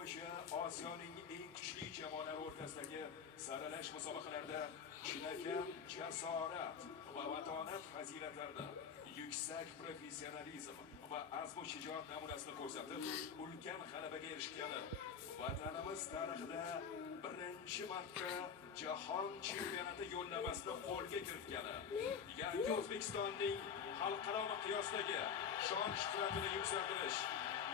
bo'yicha Osiyoning eng kuchli jamoalari o'rtasidagi saralash musobaqalarida chinakam jasorat va vatonat fazilatlarida yuksak professionalizm va azmu shijoat namunasini ko'rsatib, ulkan g'alabaga erishgani, vatanimiz tarixida birinchi marta jahon chempionati yo'llanmasini qo'lga kiritgani, yangi O'zbekistonning xalqaro miqyosdagi shon shuhratini yuksaltirish,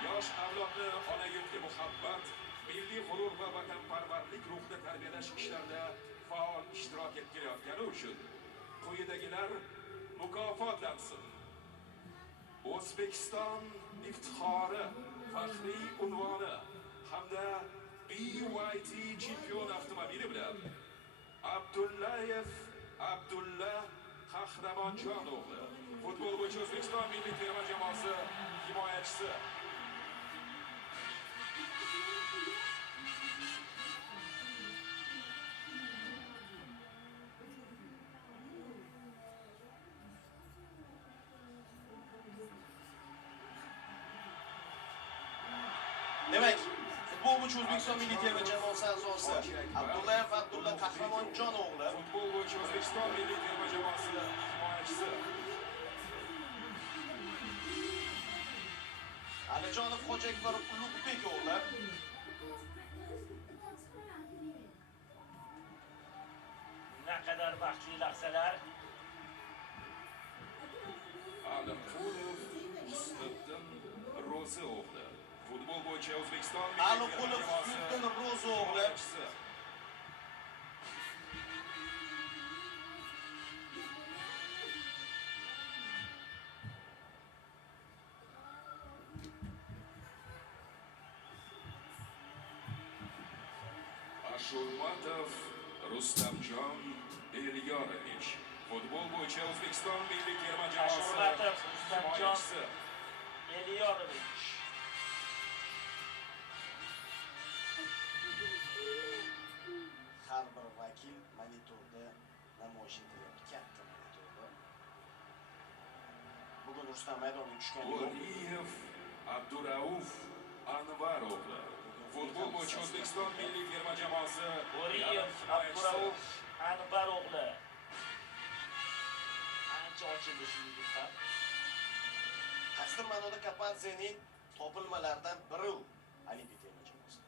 yosh avlodni ona yurtga muhabbat, milliy g'urur va vatanparvarlik ruhida tarbiyalash ishlarida faol ishtirok etib kelayotgani uchun quyidagilar mukofotlansin. O'zbekiston iftixori faxriy unvoni hamda BYD chempion avtomobili bilan Abdullayev Abdulla Qahramonjon o'g'li, futbol bo'yicha O'zbekiston milliy terma jamoasi himoyachisi. Demak, futbol bo'yicha O'zbekiston milliy terma jamoasi a'zosi Abdullayev Abdulla Qahramonjon o'g'li, futbol bo'yicha O'zbekiston milliy terma jamoasi himoyachisi. Alijonov Xo'jaakbar Ulug'bek o'g'li, naqadar baxtli lahzalar. Aliqulov Husniddin Ro'zi o'g'li, futbol bo'yicha O'zbekiston milliy terma Aliqulov jamoasi Husniddin Ro'zi o'g'li, himoyachisi. Ashurmatov Rustamjon Elyorovich, futbol bo'yicha O'zbekiston milliy terma jamoasi Ashurmatov Rustamjon himoyachisi. Elyorovich. har bir vakil monitorda namoyish etilyapti, katta monitorda. Bugun Rustam maydonga tushgani yo'q. O'riyev Abdurauf Anvar o'g'li, futbol bo'yicha O'zbekiston milliy terma jamoasi O'riyev Abdurauf Anvar o'g'li. Ancha ochildi shuningdek ham. Qaysidir ma'noda Kapadzening topilmalaridan biri u Olimpiya terma jamoasi.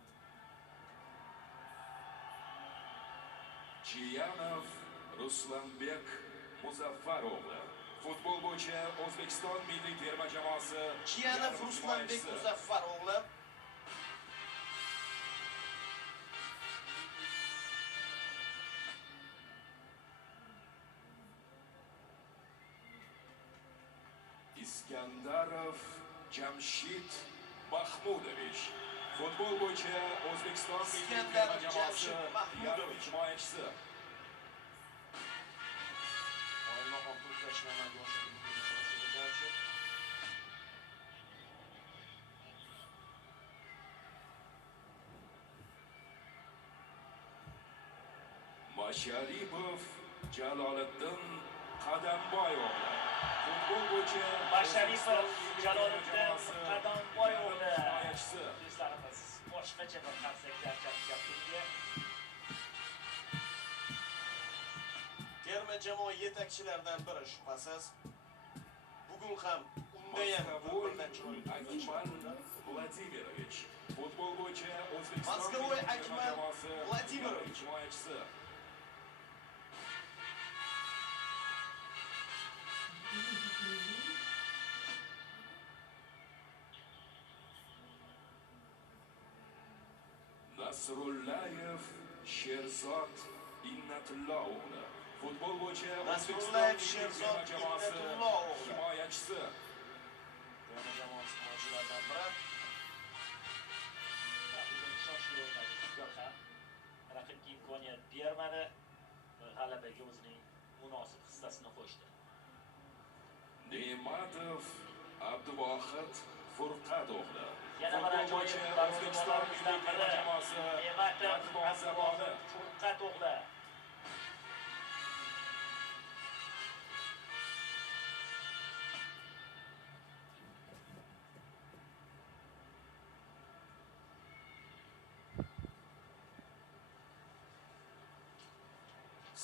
Chiyanov Ruslanbek Muzaffar o'g'li, futbol bo'yicha O'zbekiston milliy terma jamoasi Chiyanov Ruslanbek Muzaffar o'g'li, Iskandarov Jamshid Mahmudovich, futbol bo'yicha O'zbekiston milliy terma jamoasi yarim himoyachisi. oilaxon turkashni amalga oshirdi. Masharipov Jaloliddin Qadamboy o'g'li, futbol bo'yicha Masharipov Jaloliddin Qadamboy o'g'li. himoyachisi. Do'stlarimiz, boshqacha bir qarsaklar chaqirgan. Terma jamoa yetakchilaridan biri shubhasiz. Bugun ham undayam Moskvoy bir-biridan chiroyli Akmal Vladimirovich, futbol bo'yicha O'zbekiston Moskvoy milliy terma Akmal jamoasi Vladimirovich. himoyachisi. Nasrullayev Sherzod Innatullo o'g'li, futbol bo'yicha Nasrullayev O'zbekiston Sherzod milliy terma jamoasi Innatullo o'g'li. himoyachisi. terma jamoasi himoyachilaridan biri. Shoshli o'ynadi. Kuzlar ham raqibga imkoniyat bermadi. G'alabaga o'zining munosib hissasini qo'shdi. Ne'matov Abduvohid Furqat o'g'li, Yana bir futbol ajoyib bo'yicha O'zbekiston darvozabonlarimizdan milliy terma biri jamoasi Ne'matov darvozaboni. Furqat o'g'li.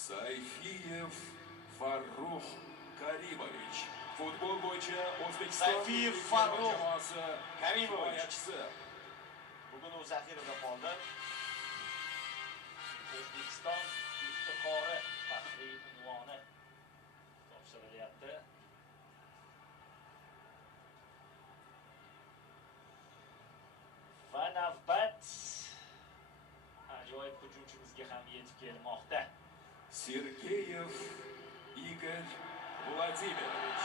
Sayfiyev Farruh Karimovich. Futbol bo'yicha O'zbekiston Sayfiyev milliy terma Farruh jamoasi Karimovich. himoyachisi. Bugun u zaxirada qoldi. O'zbekiston iftixori faxriy unvoni topshirilyapti. Va navbat ajoyib hujumchimizga ham yetib kelmoqda. Sergeyev Igor Vladimirovich.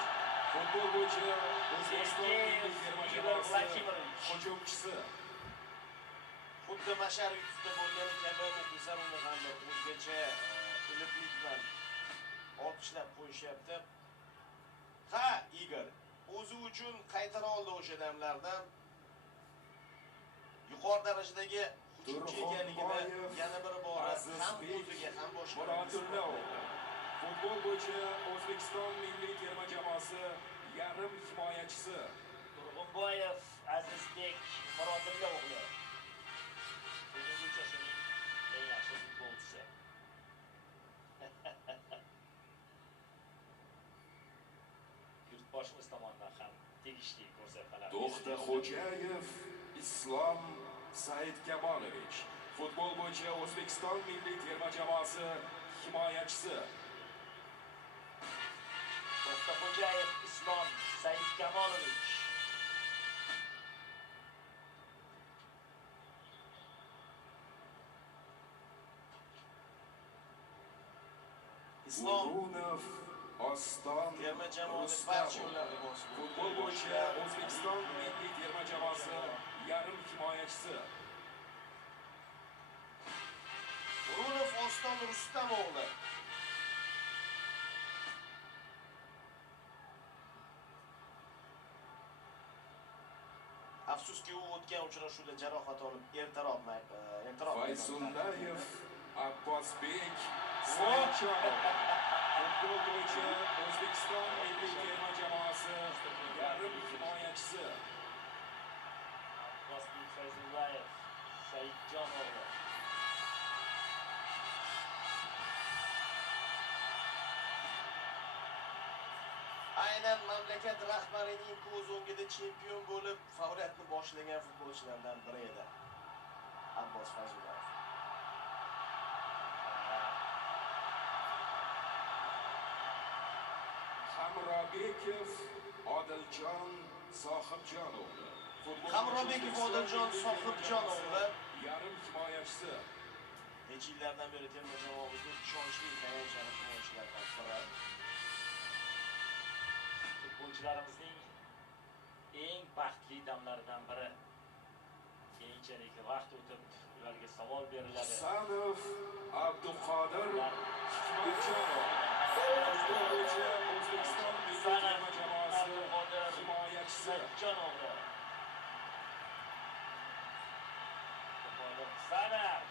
Futbol bo'yicha O'zbekiston milliy terma Igor jamoasi Vladimirovich. hujumchisi. Xuddi Mashar yutishda bo'lgani kabi muxlislar uni ham o'zgacha iliqlik bilan olqishlab qo'yishyapti. Ha, Igor o'zi uchun qaytara oldi o'sha damlardan. Yuqori darajadagi hujumchi ekanligini yana bir bora ham o'ziga ham boshqalarga Futbol bo'yicha O'zbekiston milliy terma jamoasi yarim himoyachisi. Turg'unboyev Azizbek Murodilla o'g'li. Bugungi uchrashuvning eng yaxshi futbolchisi. Yurtboshimiz tomonidan ham tegishli ko'rsatmalar. To'xtaxo'jayev Islom Saidkamolovich. Futbol bo'yicha O'zbekiston milliy terma jamoasi himoyachisi. To'xtaxo'jayev Islom Saidkamolovich. Islom O'runov Oston terma jamoasi barcha yo'llarni bosib Futbol bo'yicha O'zbekiston milliy terma jamoasi yarim himoyachisi. O'runov Oston Rustam o'g'li. Afsuski u o'tgan uchrashuvda jarohat olib ertaroq Fayzullayev Abbosbek Saidjonov. Futbol bo'yicha O'zbekiston milliy terma jamoasi yarim himoyachisi. Abbosbek Fayzullayev Saidjon o'g'li. aynan mamlakat rahbarining ko'z o'ngida chempion bo'lib faoliyatni boshlagan futbolchilardan biri edi. Abbos Fayzullayev. Hamrobekov Odiljon Sohibjonov. Hamrobekov Odiljon Sohibjonov yarim himoyachisi. necha yillardan beri terma jamoamizning ishonchli tayanchli himoyachilaridan biri. Futbolchilarimizning eng baxtli damlaridan biri. Keyinchalik vaqt o'tib ularga savol beriladi. Husanov Abduqodir Hikmatjonov. Futbol bo'yicha O'zbekiston milliy terma jamoasi himoyachisi. Hikmatjon o'g'li. Husanov.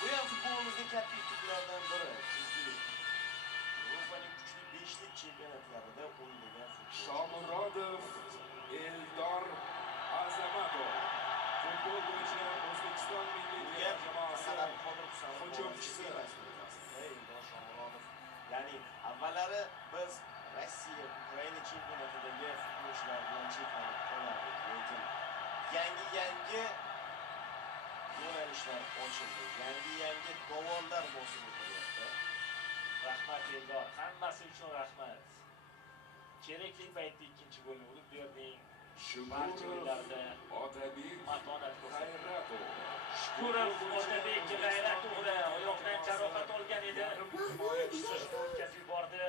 Bu ham futbolimizning katta yutuqlaridan biri. Chunki Yevropaning kuchli 5lik chempionatlarida o'ynagan futbolchi. Shomurodov Eldor Azamatov. Futbol bo'yicha O'zbekiston milliy terma jamoasi hujumchisi. Eldor Shomurodov. Ya'ni avvallari biz Rossiya, Ukraina chempionatidagi futbolchilar bilan cheklanib qolardik, lekin yangi yo'nalishlar ochildi. Yangi dovonlar bosib o'tiryapti. Rahmat Eldor. Hammasi uchun rahmat. Kerakli paytda ikkinchi golni urib berding. Barcha o'yinlarda Otabek matonat ko'rsatding. Hayratov. Shukurov Otabek G'ayrat o'g'li oyoqdan jarohat olgan edi. Himoyachisi. O'tkazib yubordi.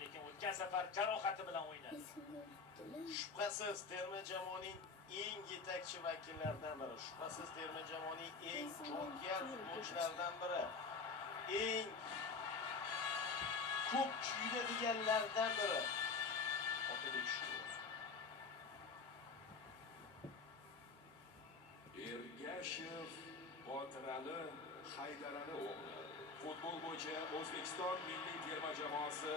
Lekin o'tgan safar jarohati bilan o'ynadi. Shubhasiz terma jamoaning eng yetakchi vakillaridan biri. Shubhasiz terma jamoaning eng jonkuyar futbolchilaridan biri. Eng ko'p kuyuladiganlardan biri. Otabek Shukurov. Ergashev Botirali Haydarali o'g'li. Futbol bo'yicha O'zbekiston milliy terma jamoasi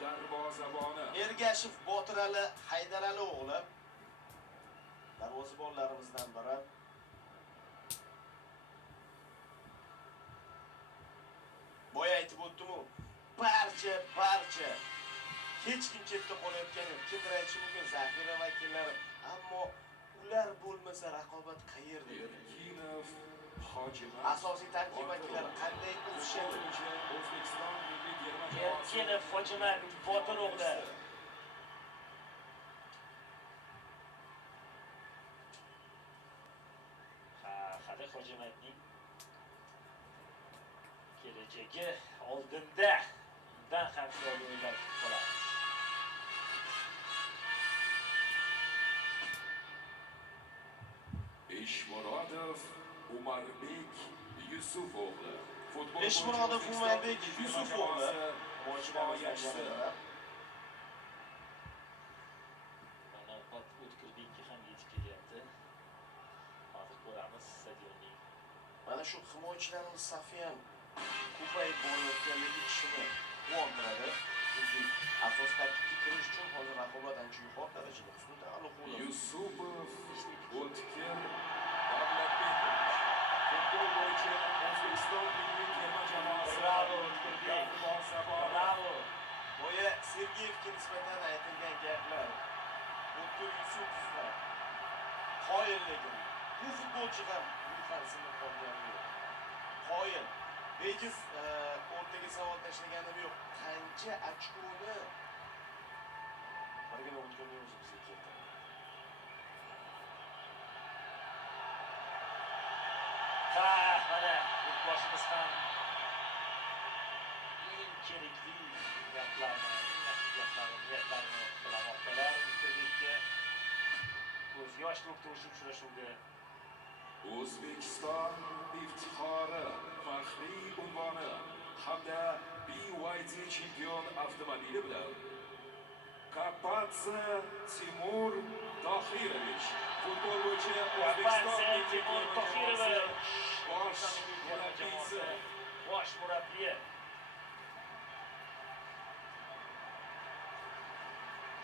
darvozaboni. Ergashev Botirali Haydarali o'g'li darvozabonlarimizdan biri. hech kim chetda qolayotgani yo'q. Kimdir aytishi mumkin zaxira vakillari, ammo ular bo'lmasa raqobat qayerda? Erkinov, Hojimat. Asosiy tarkib vakillari qanday o'sishadi? O'zbekiston milliy terma jamoasi. Erkinov, Hojimat, Botir o'g'li. Hali Hojimatning kelajagi oldinda. Undan ham chiroyli o'yinlar kutib qolamiz. Eshmurodov, Umarbek Yusufovli. Futbol Eshmurodov, Umarbek Yusufovli. himoyachisi. Mana O'tkirbekka ham yetib kelyapti. Hozir ko'ramiz stadionning. Mana shu himoyachilarimiz safi ham ko'payib borayotganligi kishini quvontiradi. Chunki asos tarkibga kirish uchun hozir raqobat ancha yuqori darajada. Xususan, Aluxo'la Yusupov, O'tkir, Davlatbekov. Futbol bo'yicha O'zbekiston milliy terma jamoasi. Bravo, O'tkirbek. Bravo. boya Sergeyevga nisbatan aytilgan gaplar, O'tkir Yusupovlar qoyilligi. Bu futbolchi ham sinib qolgani yo'q. Qoyil. Bejiz o'rtaga savol tashlaganim yo'q. Qancha ochkoni birgina O'tkirning o'zi bizga keltirdi. Mana yurtboshimiz ham eng kerakli gaplarni, niyatlarini bilamoqdalar. O'tkirbekka ko'z yosh to'kdi o'sha uchrashuvda. O'zbekiston iftixori, faxriy unvoni hamda BYD chempion avtomobili bilan Kapatsa Timur Tohirovich futbol bo'yicha O'zbekiston milliy terma jamoasi bosh murabbiysi. Bosh murabbiyi.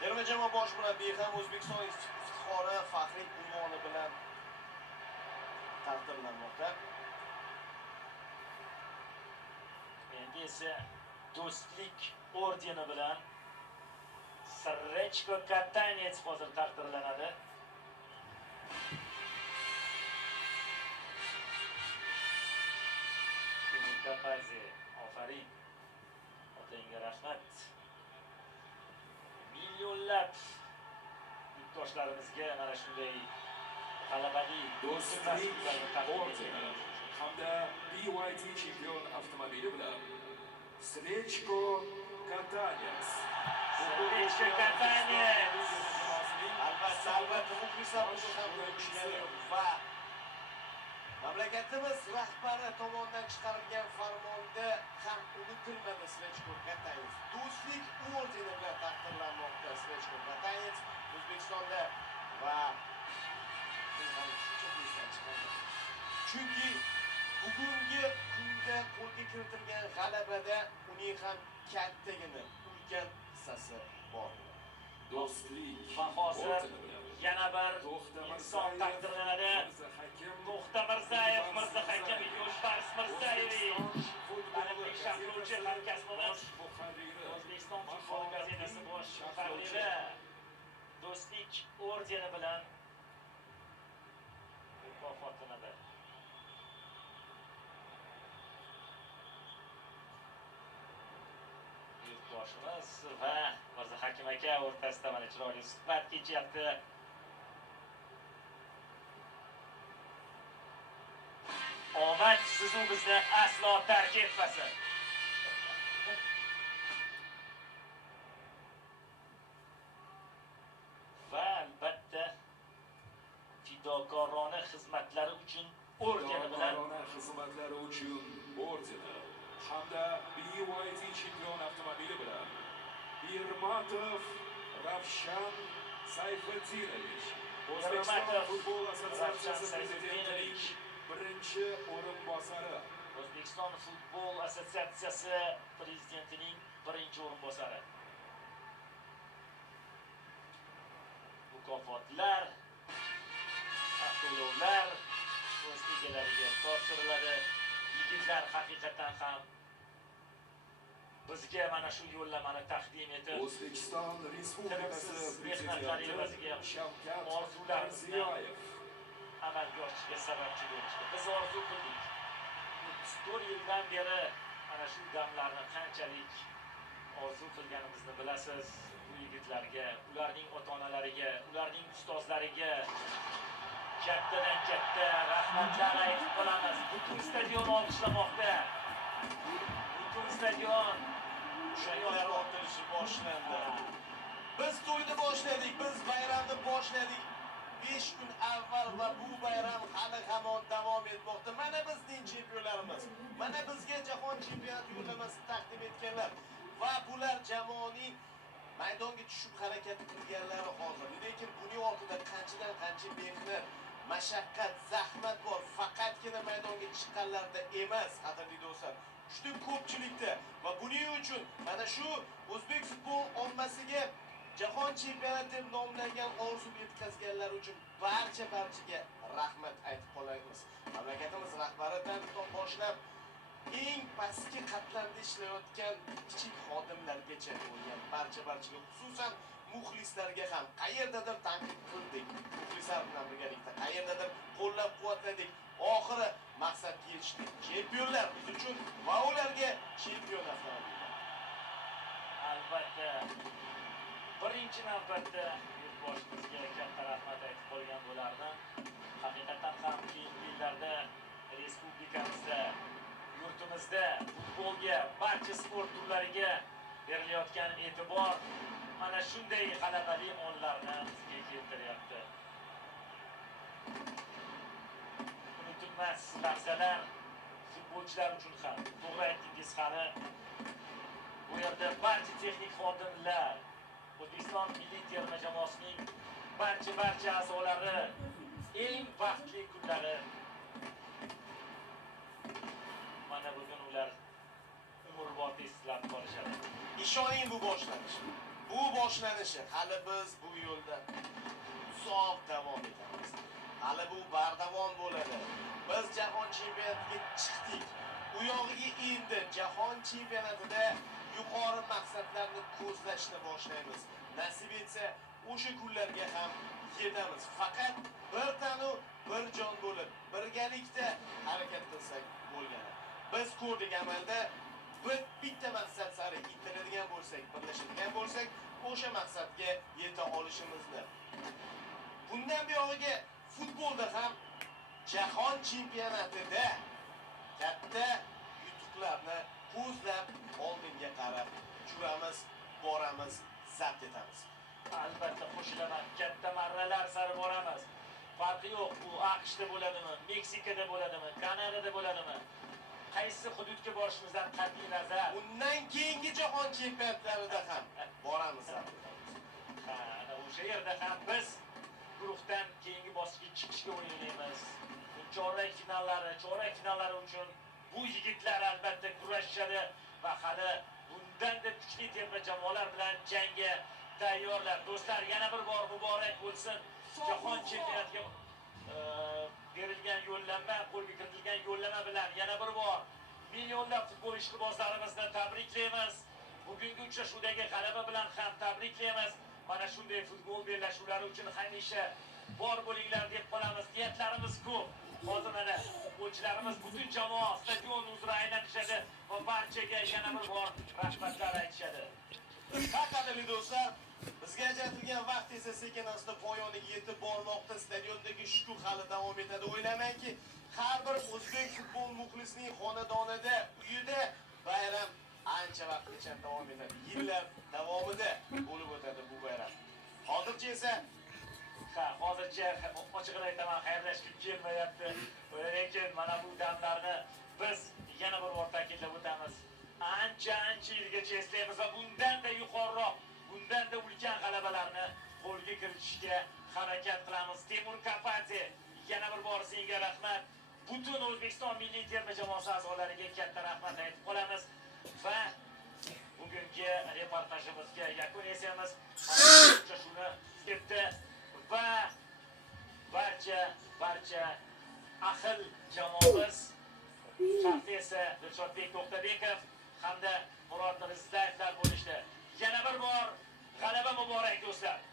Terma jamoa bosh murabbiyi ham O'zbekiston iftixori faxriy unvoni bilan taqdirlanmoqda. Endi esa do'stlik ordeni bilan Srechko Katanets hozir taqdirlanadi. Timur Kapadze, ofarin. Otangga rahmat. Millionlab yurtdoshlarimizga mana shunday g'alabali Do'stlik ordeni hamda BYD chempion avtomobili bilan Srechko Katanets. Srechko Katanets. Albatta, muxlislar uchun ham o'yinchilar va mamlakatimiz rahbari tomonidan chiqarilgan farmonda ham unutilmadi Srechko Katanets. Do'stlik ordeni bilan taqdirlanmoqda Srechko Katanets O'zbekistonda va chunki bugungi kunda qo'lga kiritilgan g'alabada uning ham kattagina ulkan hissasi bor. Do'stlik Va hozir ordeni bilan yana bir inson taqdirlanadi. To'xtamirzayev, Mirzahakim Yo'lbars Mirzayevich. Taniqli sharhlovchi hamkasbimiz. O'zbekiston futbol gazetasi bosh muharriri. Do'stlik ordeni bilan mukofotlanadi. Yurtboshimiz va Mirzahakim aka o'rtasida mana chiroyli suhbat kechyapti. Omad sizu bizni aslo tark etmasin. Va albatta fidokorona xizmatlari uchun ordeni bilan xizmatlari uchun ordeni hamda BYD chempion avtomobili bilan Birmatov Ravshan Sayfiddinovich O'zbekiston futbol assotsiatsiyasi prezidentining birinchi o'rinbosari. O'zbekiston futbol assotsiatsiyasi prezidentining birinchi o'rinbosari. Mukofotlar, avtolovlar o'z egalariga topshiriladi. Yigitlar haqiqatan ham bizga mana shu yo'llamani taqdim etib, O'zbekiston Respublikasi tinimsiz mehnatlari evaziga Prezidenti Shavkat orzularimizni Mirziyoyev amalga oshishga sababchi bo'lishdi. Biz orzu qildik. 34 yildan beri ana shu damlarni qanchalik orzu qilganimizni bilasiz. Bu yigitlarga, ularning ota-onalariga, ularning ustozlariga kattadan katta rahmatlar aytib qolamiz. Butun stadion olqishlamoqda. Butun stadion Shayonlar otilishi boshlandi. Biz to'yni boshladik, biz bayramni boshladik. 5 kun avval va bu bayram hali hamon davom etmoqda. Mana bizning chempionlarimiz, mana bizga jahon chempionati yo'llanmasini taqdim etganlar va bular jamoaning maydonga tushib harakat qilganlari hozir. Lekin buning ortida qanchadan qancha mehnat, mashaqqat, zahmat bor. Faqatgina maydonga chiqqanlarda emas, qadrli do'stlar. Juda ko'pchilikda va buning uchun mana shu o'zbek futbol ommasiga jahon chempionati deb nomlangan orzu yetkazganlar uchun barchaga rahmat aytib qolaymiz. Mamlakatimiz rahbaridan boshlab eng pastki qatlamda ishlayotgan kichik xodimlargacha bo'lgan barchaga, xususan muxlislarga ham qayerdadir tanqid qildik. Muxlislar bilan birgalikda qayerdadir qo'llab-quvvatladik. Oxiri maqsadga yetishdik. Chempionlar biz uchun va ularga chempion avtomobillar. albatta birinchi navbatda yurtboshimizga katta rahmat aytib qolgan bo'lardim. Haqiqatan ham keyingi yillarda respublikamizda, yurtimizda futbolga, barcha sport turlariga berilayotgan e'tibor mana shunday g'alabali onlarni bizga keltiryapti. Unutilmas lahzalar futbolchilar uchun ham. To'g'ri aytdingiz, hali bu yerda barcha texnik xodimlar, O'zbekiston milliy terma jamoasining barcha a'zolari eng baxtli kunlari. Mana bugun ular umrbod eslab qolishadi. Ishoning bu boshlanish. Bu boshlanishi hali biz bu yo'lda uzoq davom etamiz. Hali bu bardavom bo'ladi. Biz jahon chempionatiga chiqdik. U yog'iga endi jahon chempionatida yuqori maqsadlarni ko'zlashni boshlaymiz. Nasib etsa, o'sha kunlarga ham yetamiz. Faqat bir tanu, bir jon bo'lib, birgalikda harakat qilsak bo'lgani. Biz ko'rdik amalda bitta maqsad sari intiladigan bo'lsak, birlashadigan bo'lsak, o'sha maqsadga yeta olishimizni. Bundan buyog'iga futbolda ham jahon chempionatida katta yutuqlarni ko'zlab oldinga qarab juramiz, boramiz, zabt etamiz. Albatta qo'shilaman, katta marralar sari boramiz. Farqi yo'q, bu AQShda bo'ladimi, Meksikada bo'ladimi, Kanadada bo'ladimi? Qaysi hududga borishimizdan qat'iy nazar, undan keyingi jahon chempionatlarida ham boramiz, zabt etamiz. ana o'sha yerda ham biz guruhdan keyingi bosqichga chiqishga o'ylaymiz. Chorak finallari uchun bu yigitlar albatta kurashishadi va hali bundan da kuchli terma jamoalar bilan jangga tayyorlar. Do'stlar, yana bir bor muborak bo'lsin. Jahon chempionatiga berilgan yo'llanma, qo'lga kiritilgan yo'llanma bilan yana bir bor millionlab futbol ishqibozlarimizni tabriklaymiz. Bugungi uchrashuvdagi g'alaba bilan ham tabriklaymiz. Mana shunday futbol bellashuvlari uchun hamisha bor bo'linglar deb qolamiz. Niyatlarimiz ko'p. Hozir mana futbolchilarimiz butun jamoa stadion uzra aylanishadi va barchaga yana bir bor rahmatlar aytishadi. Qadrli do'stlar, bizga ajratilgan vaqt esa sekin-asta poyoniga yetib bormoqda. Stadiondagi shukuh hali davom etadi. O'ylamanki, har bir o'zbek futbol muxlisining xonadonida, uyida bayram ancha vaqtgacha davom etadi. Yillar davomida bo'lib o'tadi bu bayram. Hozircha esa hozircha ochig'ini aytaman, xayrlashib kelmayapti. Lekin mana bu damlarni biz yana bir bor ta'kidlab o'tamiz. Ancha yilgacha eslaymiz va bundan-da yuqoriroq, bundan-da ulkan g'alabalarni qo'lga kiritishga harakat qilamiz. Temur Kapadze, yana bir bor senga rahmat. Butun O'zbekiston milliy terma jamoasi a'zolariga katta rahmat aytib qolamiz va bugungi reportajimizga yakun yasaymiz. Shuni debdi va barcha ahil jamoamiz, shaxsi esa Dilshodbek To'xtabekov hamda Murod muborak do'stlar.